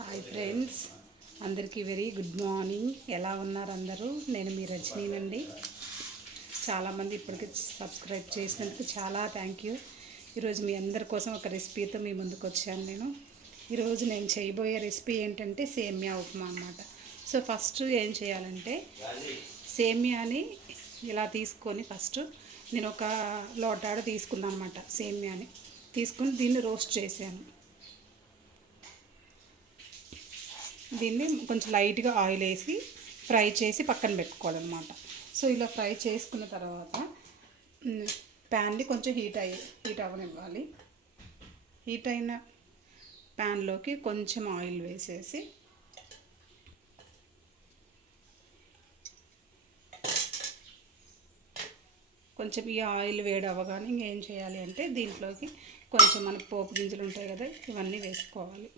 Hi friends, అందరికీ very good morning. ఎలా ఉన్నారు అందరూ? నేను మీ రజనీనండి. చాలామంది ఇప్పటికి సబ్స్క్రైబ్ చేసినందుకు చాలా థ్యాంక్ యూ. ఈరోజు మీ అందరి కోసం ఒక రెసిపీతో మీ ముందుకు వచ్చాను నేను. ఈరోజు నేను చేయబోయే రెసిపీ ఏంటంటే సేమియా ఉప్మా అన్నమాట. సో ఫస్ట్ ఏం చేయాలంటే సేమియాని ఇలా తీసుకొని ఫస్ట్ నేను ఒక లోటాడ తీసుకున్నాను అనమాట. సేమియాని తీసుకుని దీన్ని రోస్ట్ చేశాను. దీన్ని కొంచెం లైట్గా ఆయిల్ వేసి ఫ్రై చేసి పక్కన పెట్టుకోవాలన్నమాట. సో ఇలా ఫ్రై చేసుకున్న తర్వాత ప్యాన్ని కొంచెం హీట్ అవ్వనివ్వాలి. హీట్ అయిన ప్యాన్లోకి కొంచెం ఆయిల్ వేసేసి కొంచెం ఈ ఆయిల్ వేడి అవ్వగానే ఇంకేం చేయాలి అంటే దీంట్లోకి కొంచెం మనకి పోపు గింజలు ఉంటాయి కదా, ఇవన్నీ వేసుకోవాలి.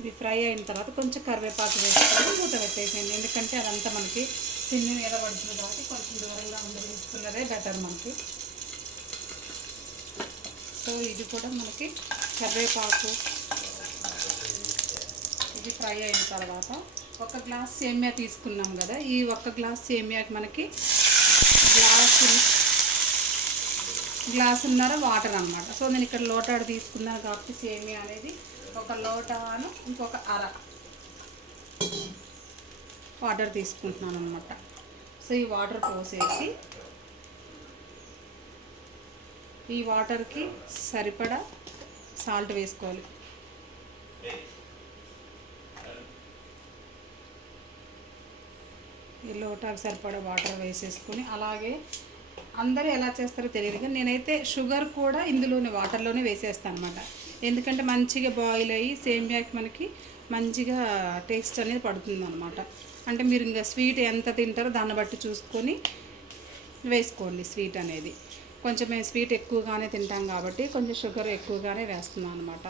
ఇది ఫ్రై అయిన తర్వాత కొంచెం కరివేపాకు వేసుకొని మూత పెట్టేసేయండి. ఎందుకంటే అదంతా మనకి సిమ్మి మీద పడుతుంది కాబట్టి కొంచెం దూరంగా ఉండి తీసుకున్నదే బెటర్ మనకి. సో ఇది కూడా మనకి కరివేపాకు ఇది ఫ్రై అయిన తర్వాత ఒక గ్లాస్ సేమియా తీసుకున్నాం కదా, ఈ ఒక్క గ్లాస్ సేమియాకి మనకి గ్లాసున్నర వాటర్ అన్నమాట. సో నేను ఇక్కడ లోటాడు తీసుకున్నాను కాబట్టి సేమియా అనేది ఒక లోటాను ఇంకొక అర వాటర్ తీసుకుంటున్నాను అన్నమాట. సో ఈ వాటర్ పోసేసి ఈ వాటర్కి సరిపడా సాల్ట్ వేసుకోవాలి. ఈ లోటాకి సరిపడా వాటర్ వేసేసుకొని, అలాగే అందరూ ఎలా చేస్తారో తెలియదు కానీ నేనైతే షుగర్ కూడా ఇందులోనే వాటర్లోనే వేసేస్తాను అనమాట. ఎందుకంటే మంచిగా బాయిల్ అయ్యి సేమియాకి మనకి మంచిగా టేస్ట్ అనేది పడుతుంది అనమాట. అంటే మీరు ఇంకా స్వీట్ ఎంత తింటారో దాన్ని బట్టి చూసుకొని వేసుకోండి స్వీట్ అనేది. కొంచెం మేము స్వీట్ ఎక్కువగానే తింటాం కాబట్టి కొంచెం షుగర్ ఎక్కువగానే వేస్తున్నాం అనమాట.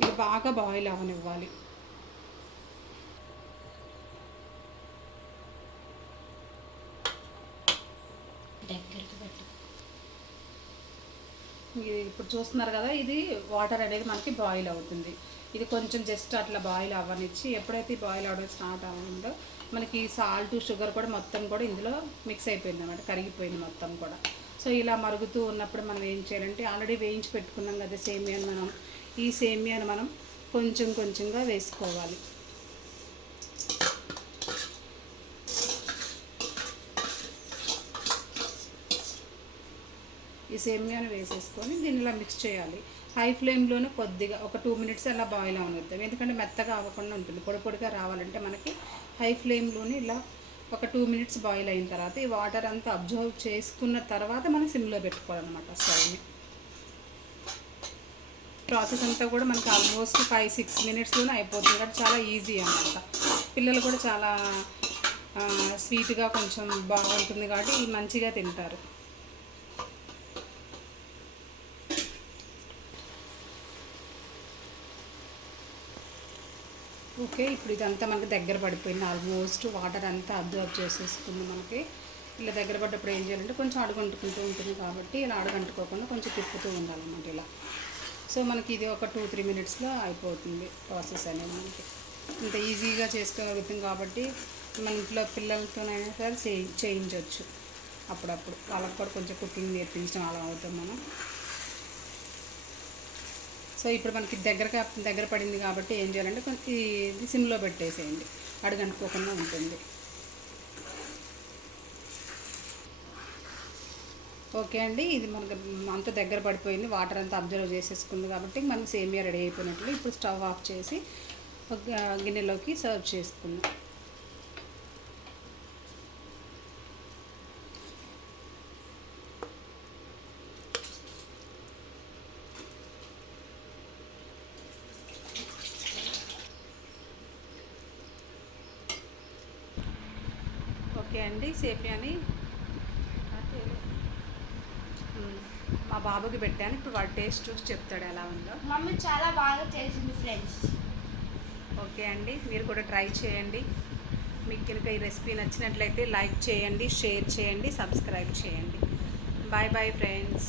ఇది బాగా బాయిల్ అవనివ్వాలి. ఇప్పుడు చూస్తున్నారు కదా, ఇది వాటర్ అనేది మనకి బాయిల్ అవుతుంది. ఇది కొంచెం జస్ట్ అట్లా బాయిల్ అవ్వనిచ్చి ఎప్పుడైతే బాయిల్ అవ్వడం స్టార్ట్ అవ్వడంలో మనకి సాల్ట్ షుగర్ కూడా మొత్తం కూడా ఇందులో మిక్స్ అయిపోయింది అన్నమాట, కరిగిపోయింది మొత్తం కూడా. సో ఇలా మరుగుతూ ఉన్నప్పుడు మనం ఏం చేయాలంటే ఆల్రెడీ వేయించి పెట్టుకున్నాం కదా సేమియాను, ఈ సేమియాను మనం కొంచెం కొంచెంగా వేసుకోవాలి. ఈ సేమియాను వేసేసుకొని దీన్ని ఇలా మిక్స్ చేయాలి. హై ఫ్లేమ్లోనే కొద్దిగా ఒక 2 మినిట్స్ అలా బాయిల్ అవనిద్దాం. ఎందుకంటే మెత్తగా అవ్వకుండా ఉంటుంది. పొడి పొడిగా రావాలంటే మనకి హై ఫ్లేమ్లోనే ఇలా ఒక 2 మినిట్స్ బాయిల్ అయిన తర్వాత ఈ వాటర్ అంతా అబ్జర్వ్ చేసుకున్న తర్వాత మనం సిమ్లో పెట్టుకోవాలన్నమాట స్టవ్ని. ప్రాసెస్ అంతా కూడా మనకి ఆల్మోస్ట్ 5-6 మినిట్స్లోనే అయిపోతుంది కాబట్టి చాలా ఈజీ అన్నమాట. పిల్లలు కూడా చాలా స్వీట్గా కొంచెం బాగుంటుంది కాబట్టి మంచిగా తింటారు. ఓకే, ఇప్పుడు ఇదంతా మనకి దగ్గర పడిపోయింది. ఆల్మోస్ట్ వాటర్ అంతా అబ్జర్వ్ చేసేసుకుంది మనకి. ఇలా దగ్గర పడ్డప్పుడు ఏం చేయాలంటే కొంచెం అడుగంటుకుంటూ ఉంటుంది కాబట్టి ఇలా అడుగంటుకోకుండా కొంచెం తిప్పుతూ ఉండాలన్నమాట ఇలా. సో మనకి ఇది ఒక 2-3 మినిట్స్లో అయిపోతుంది ప్రాసెస్ అనేది. మనకి ఇంత ఈజీగా చేసుకోగలుగుతాం కాబట్టి మన ఇంట్లో పిల్లలతోనైనా సరే చేయించవచ్చు. అప్పుడప్పుడు వాళ్ళకి కూడా కొంచెం కుకింగ్ నేర్పించడం అలా అవుతాం మనం. సో ఇప్పుడు మనకి దగ్గర పడింది కాబట్టి ఏం చేయాలంటే కొంచెం ఇది సిమ్లో పెట్టేసేయండి, అడుగంటుకోకుండా ఉంటుంది. ఓకే అండి, ఇది మనకు అంత దగ్గర పడిపోయింది, వాటర్ అంతా అబ్జర్వ్ చేసేసుకుంది కాబట్టి మనకి సేమియా రెడీ అయిపోయినట్లు. ఇప్పుడు స్టవ్ ఆఫ్ చేసి ఒక గిన్నెలోకి సర్వ్ చేసుకుందాం. ఓకే అండి, సేమియాని బాబుకి పెట్టాను. ఇప్పుడు వాడు టేస్ట్ చూసి చెప్తాడు ఎలా ఉందో. మమ్మీ చాలా బాగా చేసింది ఫ్రెండ్స్. ఓకే అండి, మీరు కూడా ట్రై చేయండి. మీకు కనుక ఈ రెసిపీ నచ్చినట్లయితే లైక్ చేయండి, షేర్ చేయండి, సబ్స్క్రైబ్ చేయండి. Bye bye friends.